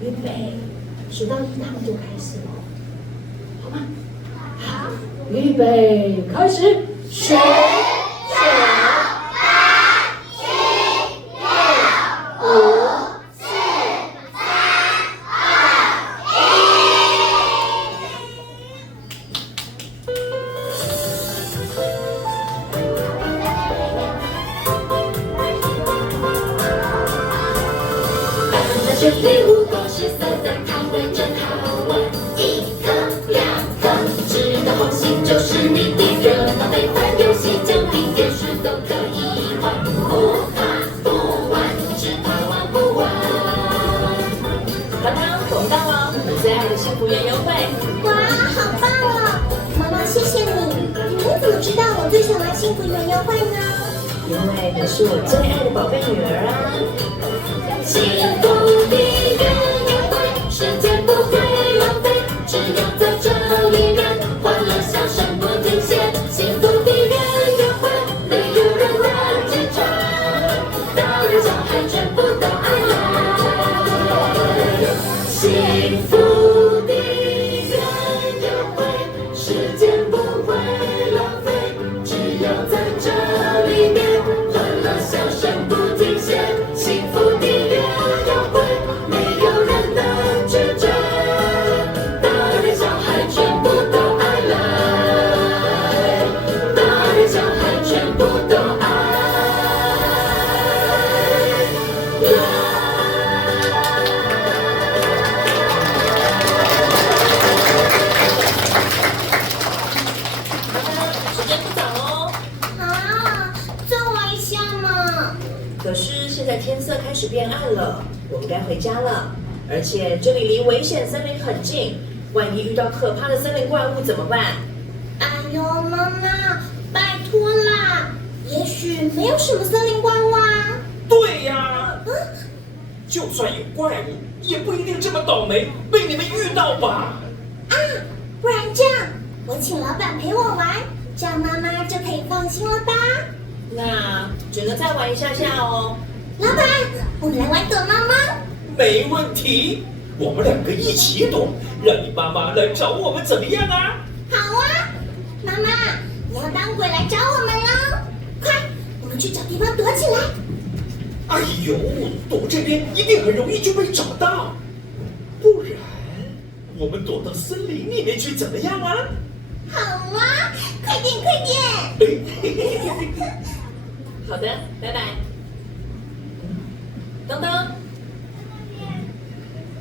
预备，数到一他们就开始了，好吗？好，预备，开始。10、9、8、7、6、5、4、3、2、1。这礼物都是色的，看得真好玩。1颗、2颗，直到红心就是你的热闹悲欢游戏奖励，电视都可以换，不怕不玩，只怕玩不完。刚刚我们到了你最爱的幸福园游会，哇，好棒哦！妈妈，谢谢你。你们怎么知道我最想来幸福园游会呢？因为你是我最爱的宝贝女儿啊。幸福的园游会，时间不会浪费，只要在这里面，欢乐笑声不停歇。幸福的园游会，没有人来检查，大人小孩全部都爱来。幸福的园游会，时间不会浪费，只要在这里面，欢乐笑声不停歇。幸福的园游会，没有人能拒绝，大人小孩全部都爱来，大人小孩全部都爱来。时间不早哦，啊，再玩一下嘛！可是现在天色开始变暗了，我们该回家了。而且这里离危险森林很近，万一遇到可怕的森林怪物怎么办？哎呦，妈妈，拜托啦！也许没有什么森林怪物啊。对呀，就算有怪物，也不一定这么倒霉被你们遇到吧？啊，不然这样，我请老板陪我玩，这样妈妈就可以放心了吧？那只能再玩一下下哦。老板，我们来玩躲猫猫。没问题，我们两个一起躲，让你妈妈来找我们怎么样啊？好啊，妈妈，你要当鬼来找我们喽！快，我们去找地方躲起来。哎呦，躲这边一定很容易就被找到，不然我们躲到森林里面去怎么样啊？好啊，快点快点！好的，拜拜。当当，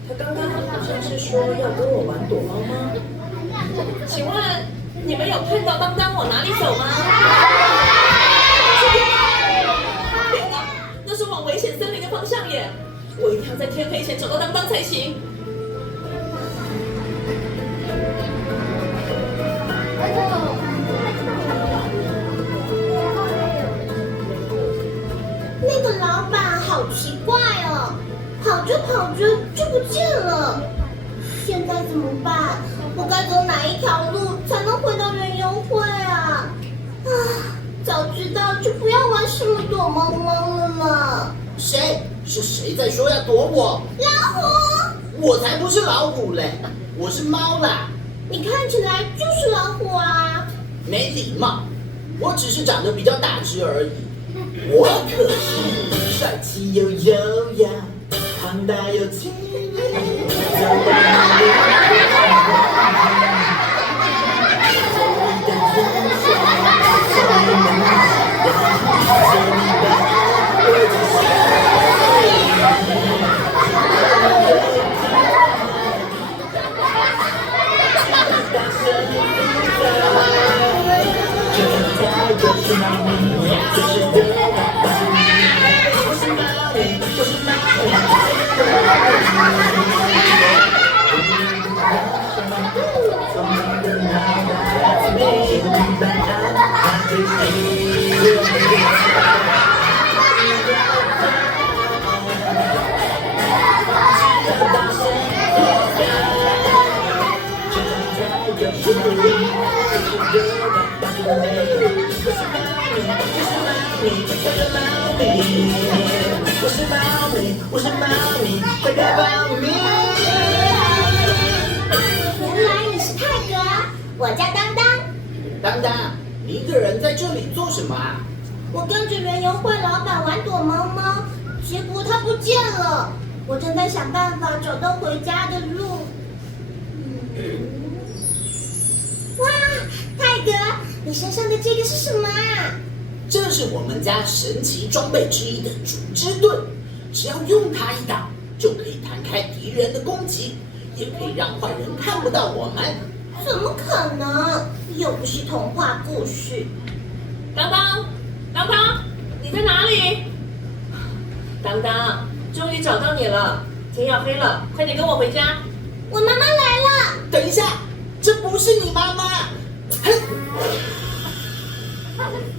他刚刚好像是说要跟我玩躲猫猫，请问你们有看到当当往哪里走吗？天哪，那是往危险森林的方向耶！我一定要在天黑前找到当当才行。那个老板好奇怪哦，跑着跑着就不见了。现在怎么办？我该走哪一条路才能回到园游会啊？啊，早知道就不要玩什么躲猫猫了嘛。谁？是谁在说要躲我？老虎，我才不是老虎嘞，我是猫啦！你看起来就是老虎啊。没礼貌，我只是长得比较大只而已。我可是帅气又优雅，庞大又亲密。我是猫咪，快来抱我咪。个人在这里做什么啊？我跟着园游会老板玩躲猫猫，结果他不见了。我正在想办法找到回家的路。哇，泰格，你身上的这个是什么啊？这是我们家神奇装备之一的竹枝盾，只要用它一打，就可以弹开敌人的攻击，也可以让坏人看不到我们。怎么可能？又不是童话故事。当当，当当，你在哪里？当当，终于找到你了。天要黑了，快点跟我回家。我妈妈来了。等一下，这不是你妈妈。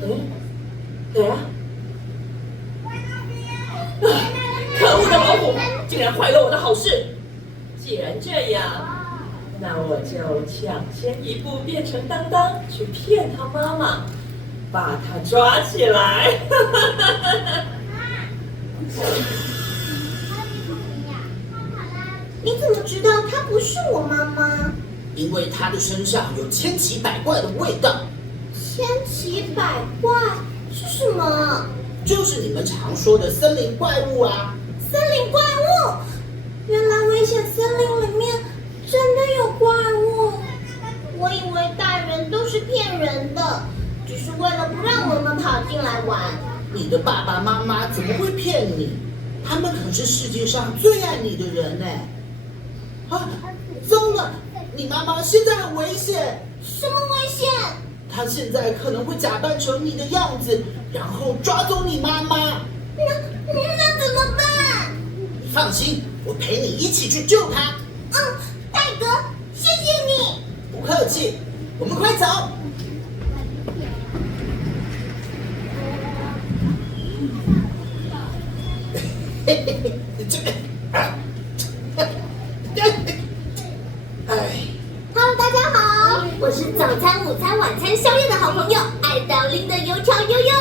哼对啊。可恶的老虎，竟然坏了我的好事！既然这样，那我就抢先一步变成当当，去骗他妈妈，把他抓起来。你怎么知道她不是我妈妈？因为她的身上有千奇百怪的味道。千奇百怪是什么？就是你们常说的森林怪物啊！森林怪物！原来危险森林里面真的有怪物。我以为大人都是骗人的，只是为了不让我们跑进来玩。你的爸爸妈妈怎么会骗你？他们可是世界上最爱你的人呢！啊，糟了！你妈妈现在很危险。什么危险？她现在可能会假扮成你的样子，然后抓走你妈妈。那怎么办？你放心，我陪你一起去救她。泰格，谢谢你。不客气，我们快走。Hello， 大家好，我是早餐、午餐、晚餐、宵夜的好朋友爱到linh的油条悠悠。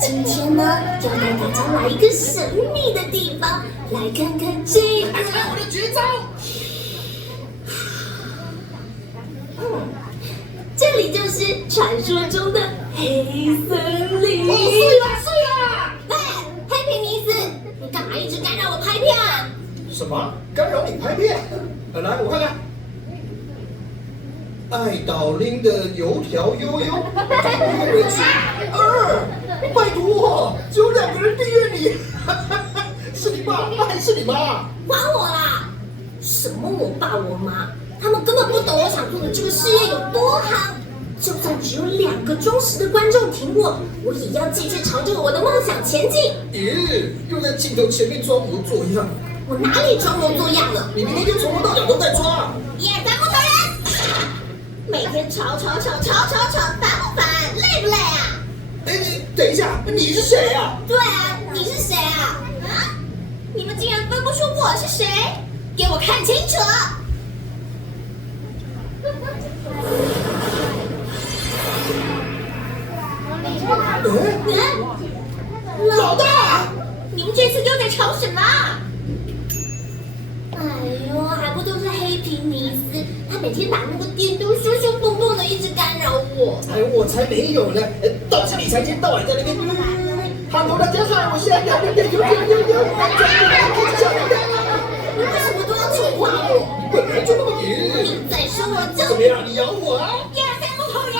今天呢，要带大家来一个神秘的地方，来看看这个。看我的绝招！这里就是传说中的黑森林。碎啦！喂，黑皮尼斯，你干嘛一直干扰我拍片啊？什么？干扰你拍片？来，我看看。爱岛linh的油条悠悠，订阅人数2，拜托，只有2个人订阅你，是你爸还是你妈？还我啦！什么我爸我妈，他们根本不懂我想做的这个事业有多夯。就算只有2个忠实的观众挺我，我也要继续朝着我的梦想前进。又在镜头前面装模作样。我哪里装模作样了？你明明就从头到脚都在装。1、2、3，木头人！每天吵，烦不烦？累不累啊？等一下，你是谁啊？对啊，你是谁啊？啊？你们竟然分不出我是谁？给我看清楚！老大，你们这次又在吵什么？哎呦，还不都是黑皮尼斯，他每天打那个电动凶凶蹦蹦的，一直干扰我。哎，我才没有呢！倒是你才一天到晚在那边。Hello， 大家好，我是爱岛linh的油条悠悠，你为什么都要丑化我？你本来就那么黏。你再说我就怎么样？你咬我啊！1、2、3，木头人！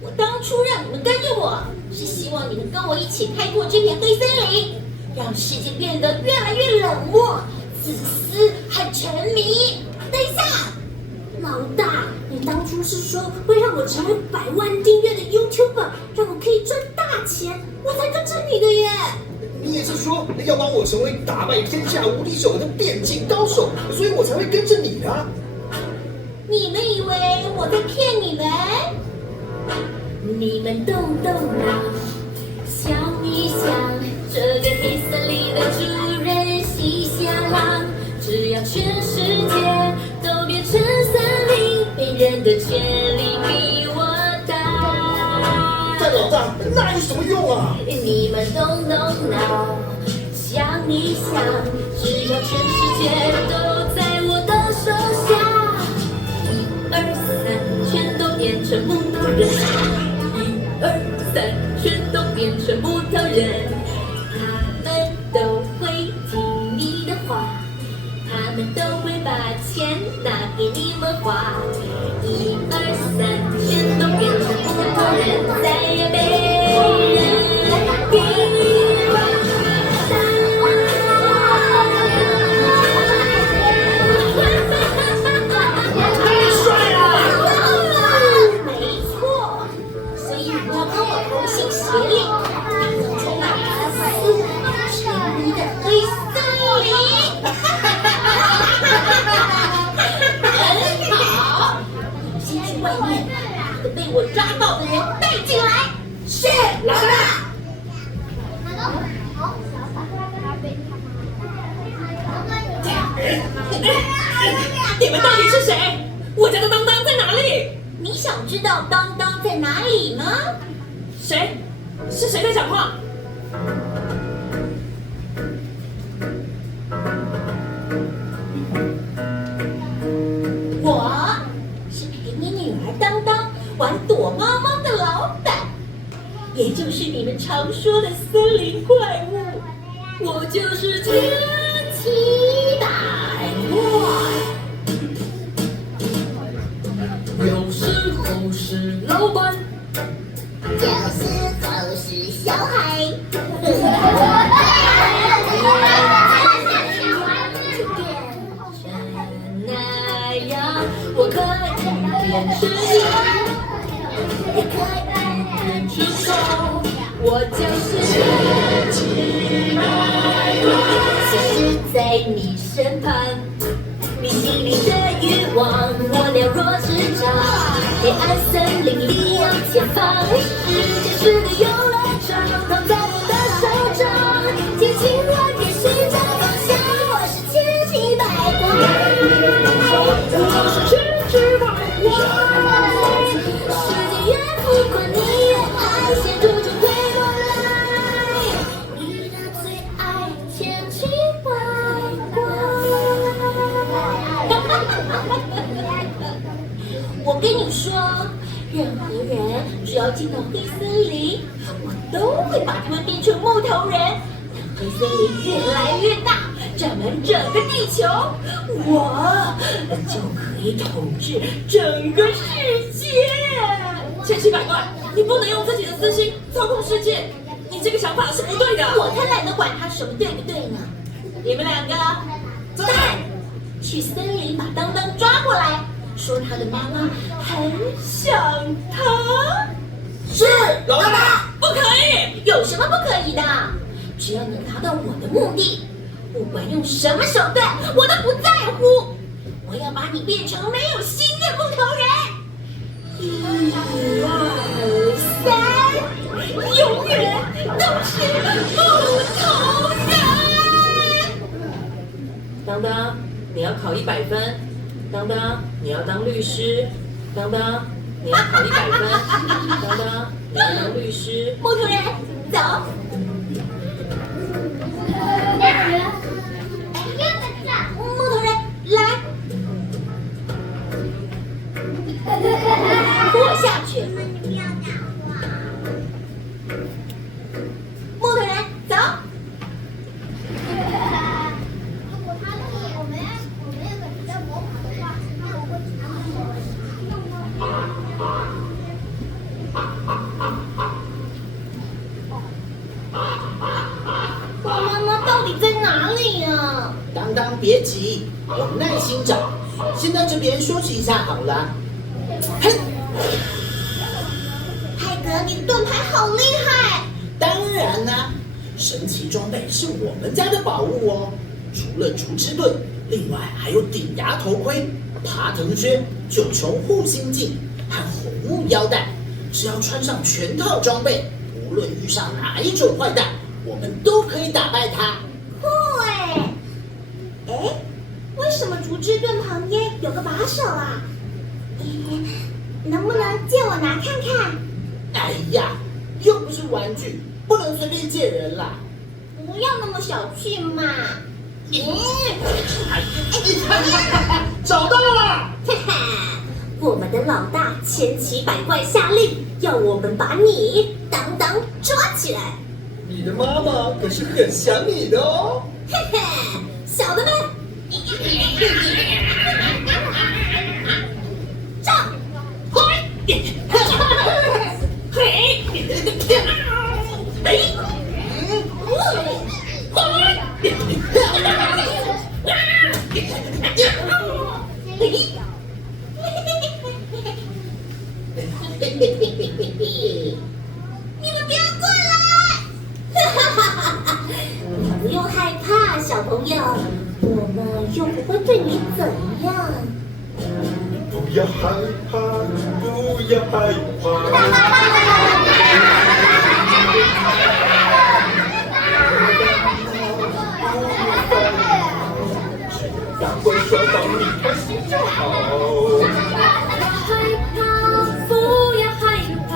我当初让你们跟着我，是希望你们跟我一起开拓这片黑森林，让世界变得越来越冷漠、自私和沉迷。等一下，老大，你当初是说会让我成为100万订阅的 YouTuber， 让我可以赚大钱，我才跟着你的耶。你也是说要帮我成为打败天下无敌手的电竞高手，所以我才会跟着你啊！你们以为我在骗你们？你们动动脑，想一想，这个黑森林的主人喜下郎，只要全世界都变成森林，没人的权利比我大。但老大，那有什么用啊？你们动动脑，想一想，只要全世界都在我的手下，1、2、3，全都变成木头人。1、2、3，全都变成木头人。他们都会听你的话，他们都会把钱拿给你们花。1、2、3，全都变成木头人，再也没人给我太帅了！没错，所以你要跟我同心协力，从那4沉迷的黑森林。很好，你们先去外面把被我抓到的人带进来。是，老大。你们到底是谁？我家的当当在哪里？你想知道当当在哪里吗？谁？是谁在讲话？我是陪你女儿当当玩躲猫猫的老板，也就是你们常说的森林怪物。我就是千奇百怪，有时候是老板，有时候是小孩。那样，我可以变成鹰，也可以变成兽，我就是千奇百怪。其实，在你身旁，你心里的欲望，我了若指掌。黑暗森林里有前方，世界是个游乐场，放在我的手掌，尽情万变寻找方向。我是千奇百怪，我是千奇百怪。世界越辽阔，你越爱，先住就回过来。你的最爱千奇百怪。我跟你说，任何人只要进到黑森林，我都会把他们变成木头人。当黑森林越来越大，占满整个地球，我就可以统治整个世界。千奇百怪，你不能用自己的私心操控世界，你这个想法是不对的。我才懒得管他什么对不对呢。你们两个，在去森林把当当抓过来，说他的妈妈很想他。是，老大。不可以！有什么不可以的？只要能达到我的目的，不管用什么手段，我都不在乎。我要把你变成没有心的木头人。1、2、3，永远都是木头人。当当，你要考100分。当当，你要当律师。当当，你要考100分。当当，你要当律师。木头人，走。木头人，来，活下去。木头人，走。我妈妈到底在哪里呀？当当，别急，我们耐心找。先在这边休息一下好了。嘿，海格，你的盾牌好厉害！当然啦，神奇装备是我们家的宝物哦。除了竹枝盾，另外还有顶牙头盔、爬藤靴、九重护心镜和红木腰带。只要穿上全套装备，无论遇上哪一种坏蛋，我们都可以打败他。酷哎！哎，为什么竹枝盾旁边有个把手啊？能不能借我拿看看？哎呀，又不是玩具，不能随便借人啦。不要那么小气嘛！找到了！哈哈，我们的老大千千奇百怪下令，要我们把你当当抓起来。你的妈妈可是很想你的哦。嘿嘿，小的们，上！你们不要过来！不用害怕，小朋友，我们又不会对你怎样。不要害怕，不要害怕。赶快抓到你开心就好。害怕，不要害怕，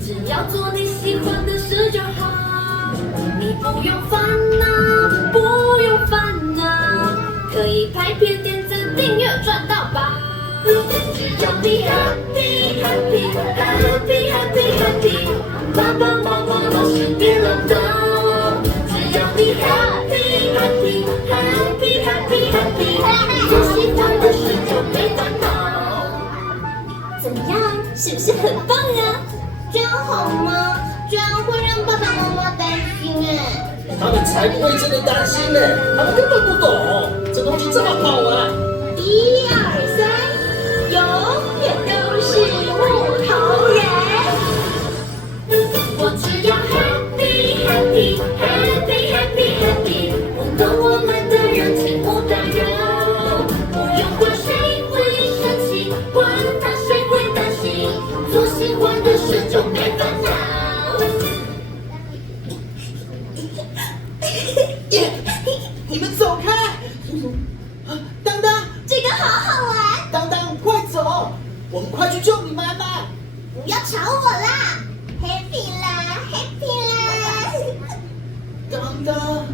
只要做你喜欢的事就好。你不用烦恼，不用烦恼，可以拍片、点赞、订阅、赚到宝。只要你 happy happy happy happy happy， 爸爸妈妈老师别浪荡。只要你 happy happy happy happy happy， 做喜欢的事就没烦恼。怎么样？是不是很棒呀？这样好吗？这样会让爸爸妈妈担心哎。他们才不会真的担心呢，他们根本不懂，这东西这么好玩。1、2、3，永远都是木头人。我只要 happy happy happy happy happy， 不懂我们的人情不打扰。不用管谁会生气，管他谁会担心，做喜欢的事就没烦恼。你们走开！当当，这个好好玩，当当，快走！我们快去救你妈妈！不要吵我啦 ！Happy 啦 ，Happy 啦！当当，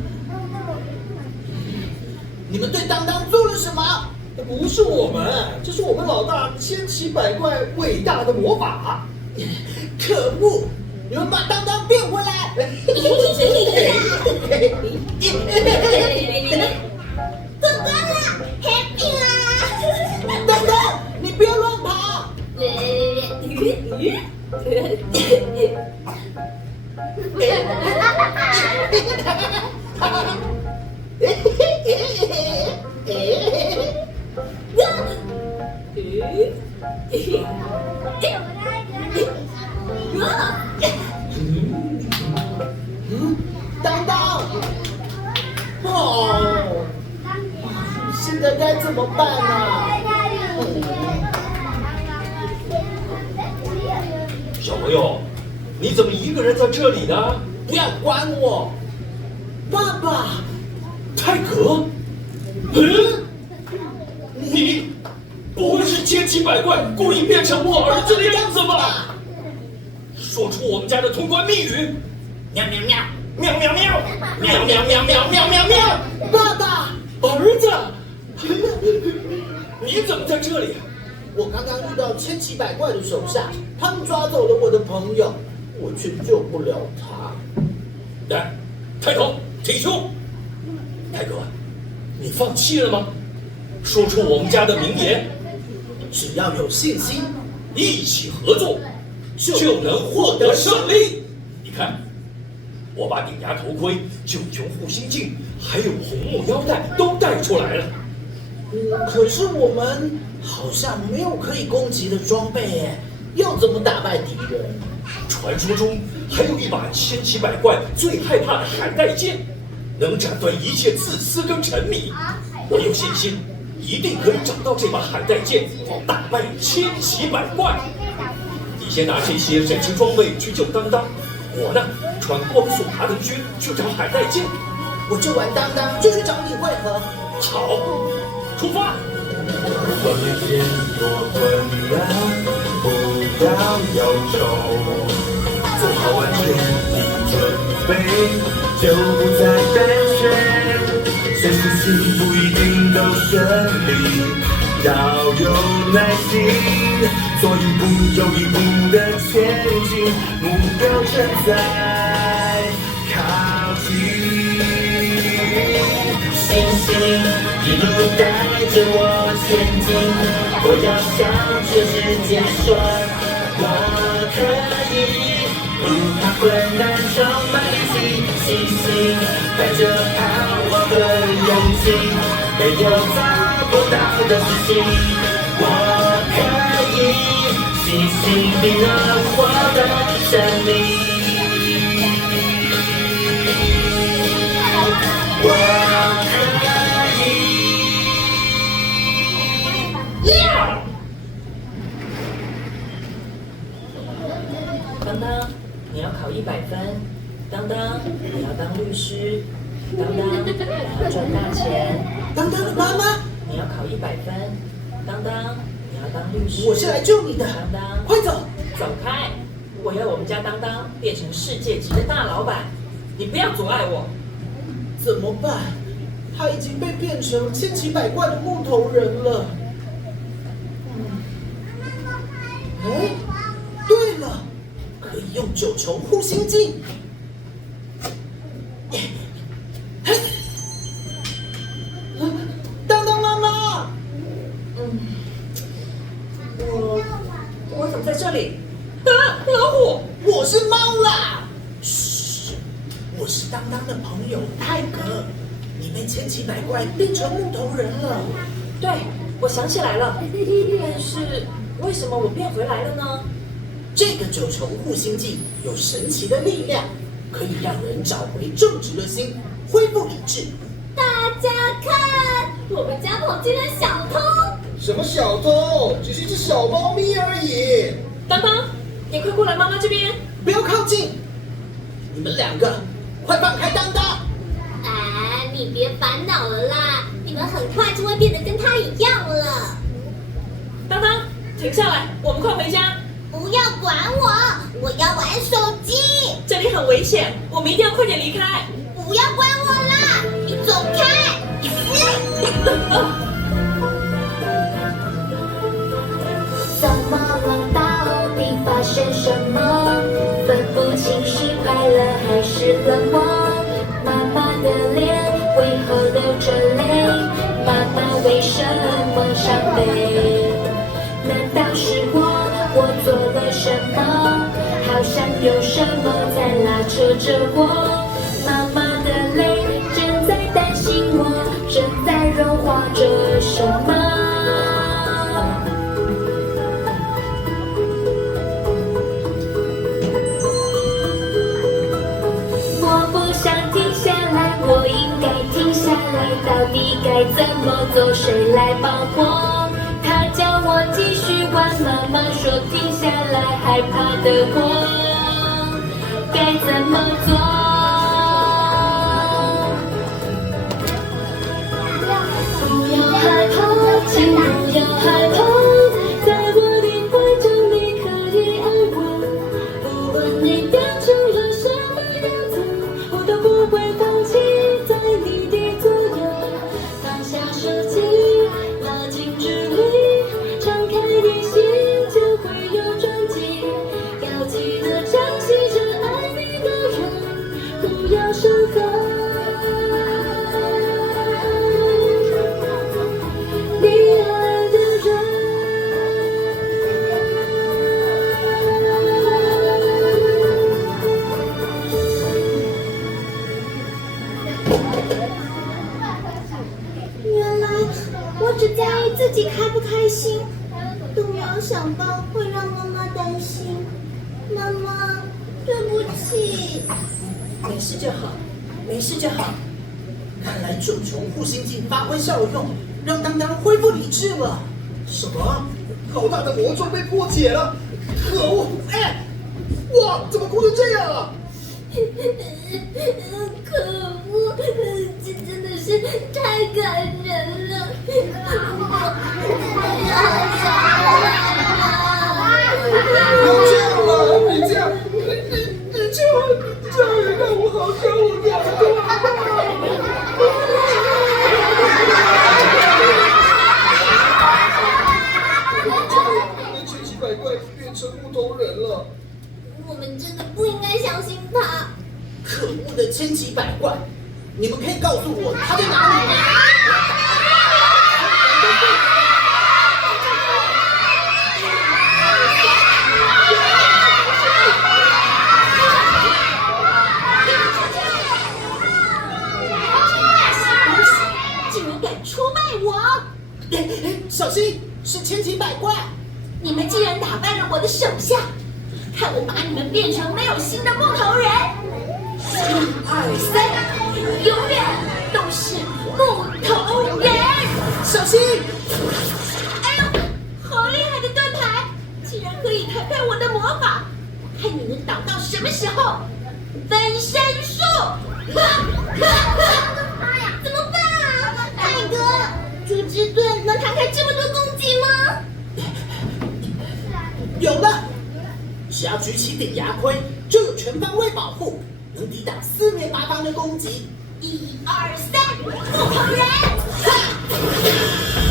你们对当当做了什么？不是我们，这是我们老大千奇百怪伟大的魔法。可恶！你们把当当变回来！过关啦 ，Happy 啦！当当，你不要乱跑！当当，哦，现在该怎么办啊？小朋友，你怎么一个人在这里呢？不要管我，爸爸，泰格，你不会是千奇百怪故意变成我儿子的样子吧？说出我们家的通关密语：喵喵喵，喵喵喵，喵喵喵喵喵喵喵。爸爸，儿子，你怎么在这里？我刚刚遇到千奇百怪的手下，他们抓走了我的朋友，我却救不了他。来，抬头挺胸。泰哥，你放弃了吗？说出我们家的名言：只要有信心，一起合作，就能获得胜利。你看，我把顶牙头盔、九穹护心镜，还有红木腰带都带出来了。可是我们好像没有可以攻击的装备耶，要怎么打败敌人？传说中还有一把千奇百怪最害怕的海带剑，能斩断一切自私跟沉迷。我有信心，一定可以找到这把海带剑，打败千奇百怪。你先拿这些神奇装备去救当当，我呢穿光速爬藤靴去找海带剑。我救完当当就去找你会合。好，出发！不管面前多困难，不要忧愁，做好完全的准备，就不再胆怯。虽事情不一定都顺利，要有耐心，做一步又一步的前进，目标正在靠近。星星一路带着我前进，我要向全世界说，我可以，不怕困难，充满力气，星星带着盼望和勇气，没有做不到的事情，我可以，星星定了我的生命。我可以。当当，你要考100分。当当，你要当律师。当当，你要赚大钱。当当的妈妈，你要考100分。当当，你要当律师。我是来救你的。当当，快走！走开！我要我们家当当变成世界级的大老板，你不要阻碍我。怎么办？他已经被变成千奇百怪的木头人了。哎，对了，可以用9重护心镜。当当妈妈，我怎么在这里？啊，老虎！我是猫啦。嘘，我是当当的朋友泰格。你被千奇百怪变成木头人了。对，我想起来了。但是为什么我变回来了呢？这个9重护心镜有神奇的力量，可以让人找回正直的心，恢复理智。大家看，我们家跑进了小偷。什么小偷？只是一只小猫咪而已。当当，你快过来妈妈这边。不要靠近！你们2个，快放开当当！哎，你别烦恼了啦，你们很快就会变得跟他一样了。当当，停下来，我们快回家。不要管我，我要玩手机。这里很危险，我们一定要快点离开。不要管我啦，你走开！怎么了？到底发生什么？分不清是快乐还是冷漠。妈妈的脸为何流着泪？妈妈为什么伤悲？难道是我做了什么？好像有什么在拉扯着我。妈妈的泪正在担心我，正在融化着什么？我不想停下来，我应该停下来，到底该怎么做？谁来帮我？他叫我继续玩，妈妈说停下来，害怕的我该怎么做？不要害怕，请不要害怕，在我的怀中你可以安稳。不论你变成了什么样子，我都不会放弃在你的左右。放下手机，拉近距离，敞开的心就会有转机。要记得珍惜着爱你的人，不要伤害。原来我只在意自己开不开心，都没有想到会让妈妈担心。妈妈，对不起。没事就好，没事就好。看来9重护心镜发挥效用，让当当恢复理智了。什么？老大的魔咒被破解了！可恶！哎，哇，怎么哭成这样啊？可恶，这真的是太感人了！别这样了，你这样，你这样让我好伤我感动啊！千奇百怪，你们可以告诉我它在哪里吗？竟然敢出卖我！小心，是千奇百怪。你们竟然打败了我的手下，看我把你们变成没有心的木头人！1、2、3，永远都是木头人！小心！哎呦，好厉害的盾牌，竟然可以弹开我的魔法，看你能挡到什么时候！分身术！怎么办啊，大哥？竹之盾能弹开这么多攻击吗？有了，只要举起顶牙盔，就有全方位保护，能抵挡四面八方的攻击。 1、2、3，木头人！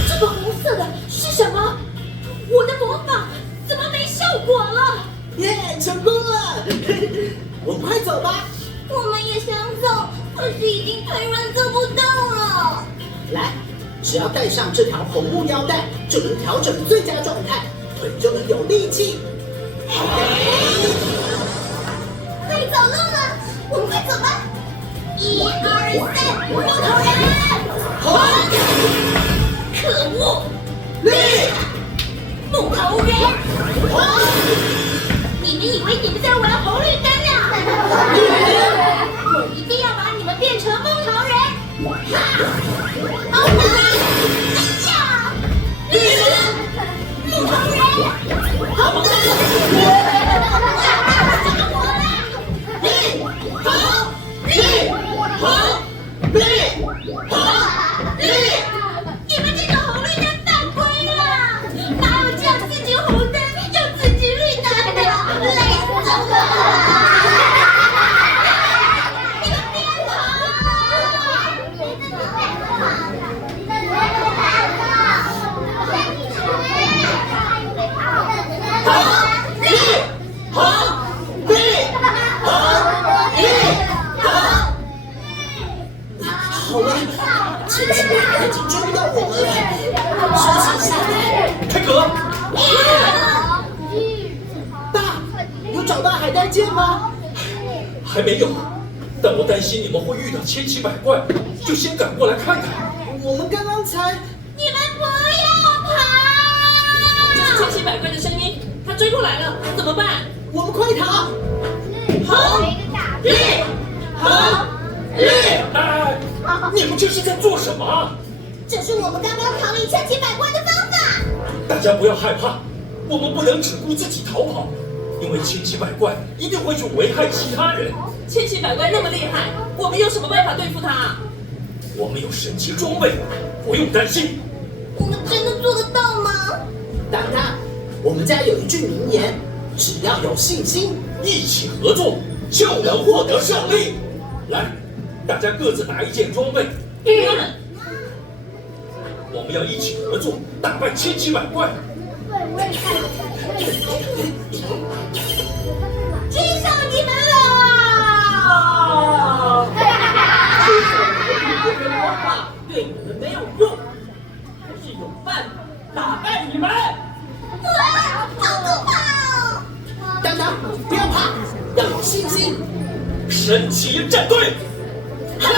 这个红色的是什么？我的魔法怎么没效果了？耶，成功了！我们快走吧。我们也想走，可是已经腿软走不动了。来，只要带上这条红木腰带，就能调整最佳状态，腿就能有力气。可以走路了，我们快走吧。1、2、3，木头人！好，可恶！立，木头人！好，你们以为你们在玩红绿灯呀？我一定要把你们变成木头人！哈！哦不！哎呀！木头人！好的！你们这个红绿灯犯规了！哪有这样自己红灯又自己绿灯的？累死我了！你们别好了，千奇百怪已经追不到我们了，休息下来。开格，爸，有找到海带剑吗？还没有，但我担心你们会遇到千奇百怪，就先赶过来看看。我们刚刚才……你们不要跑！这是千奇百怪的声音，他追过来了，怎么办？我们快逃！好，立，好，立！你们这是在做什么？这是我们刚刚逃离千奇百怪的方法。大家不要害怕，我们不能只顾自己逃跑，因为千奇百怪一定会去危害其他人。千奇百怪那么厉害，我们有什么办法对付他？我们有神奇装备，不用担心。我们真的做得到吗？当然，我们家有一句名言：只要有信心，一起合作就能获得胜利。来，大家各自拿一件装备。我们要一起合作，打败千奇百怪。追上你们了！魔法对你们没有用，还是有办法打败你们。哇，好可怕哦！当当，不要怕，要有信心。神奇战队，看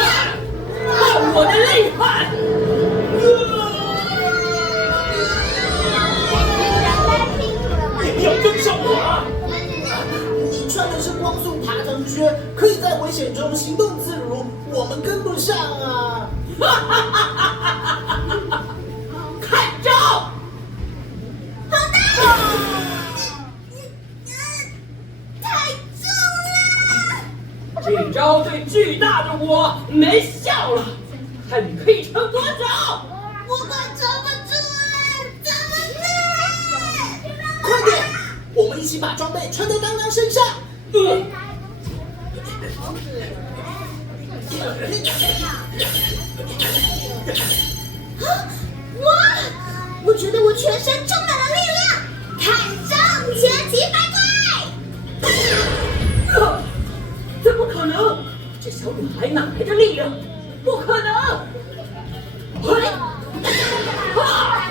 我的厉害！你们要跟上我啊！你穿的是光速爬藤靴，可以在危险中行动自如，我们跟不上啊！看招！好的！太重了！这招对巨大的我没效了，看你可以撑多久！我快撑不住了，怎么办？快点，我们一起把装备穿在当当身上。哇！我觉得我全身充满了力量，看招，千奇百怪！怎么可能？这些小女孩哪来的力量？不可能！嘿，啊！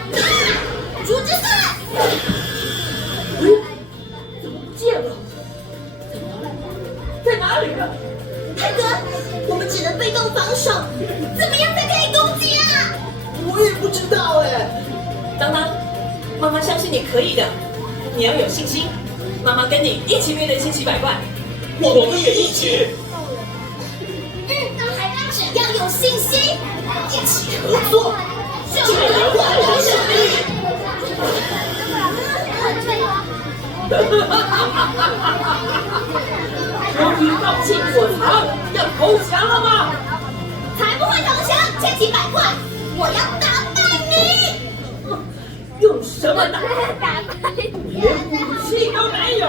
竹之伞，哎，怎么不见了？在哪里啊？泰哥，我们只能被动防守，怎么样才可以攻击啊？我也不知道哎。当当，妈妈相信你可以的，你要有信心。妈妈跟你一起面对千奇百怪。我们也一起。只要有信心，一起合作，就能获得胜利。终于放弃躲藏，要投降了吗？才不会投降，千奇百怪，我要打败你！用什么打？打败你！连武器都没有。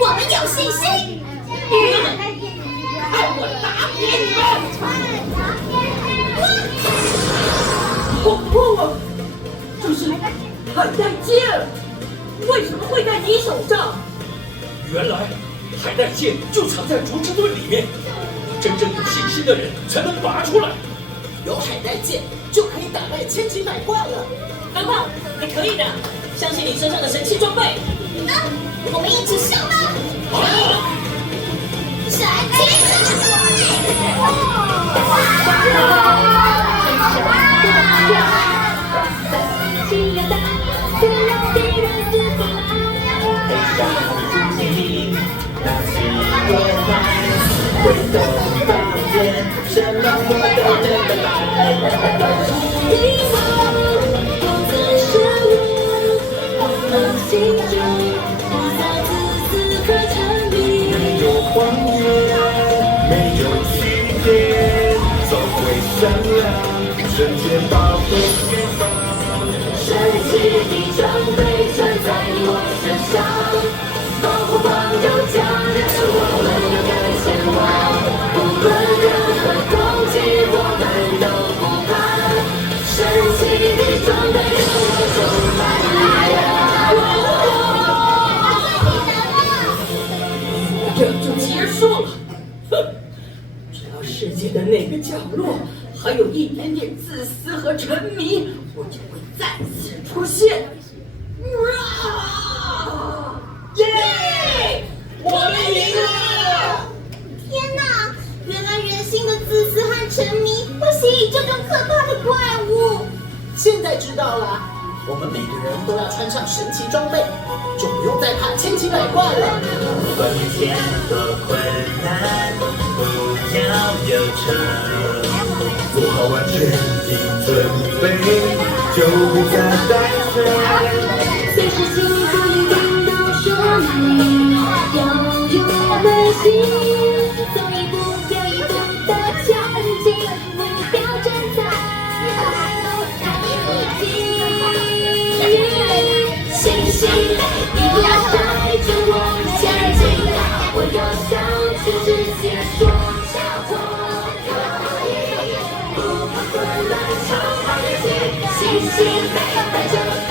我们有信心。看我打扁你们！好痛啊！这是海带剑，为什么会在你手上？原来海带剑就藏在竹之盾里面，真正有信心的人才能拔出来。有海带剑就可以打败千奇百怪了。当当，你可以的，相信你身上的神奇装备。我们一起上吧！神没有谎言，没有欺骗，总会善良，圣洁保护前方。神奇的装备穿在我身上，保护朋友家人，我们勇敢前往，不管任何攻击，我们都不怕。神奇的装备让我充满力量。这就结束了。哼，只要世界的哪个角落还有一点点自私和沉迷，我就会再次出现。耶！我们赢了！天哪！原来人性的自私和沉迷会吸引这种可怕的怪物。现在知道了，我们每个人都要穿上神奇装备，就不用再怕千奇百怪了。不管面前多困难，不要忧愁，做好完全的准备，就不再带罪。随时心里可以感到说明，要有耐心，走一步又一步的前进，目标站在信心一路带着我前进，我要向全世界说，我可以，不怕困难，超越自己，信心带着。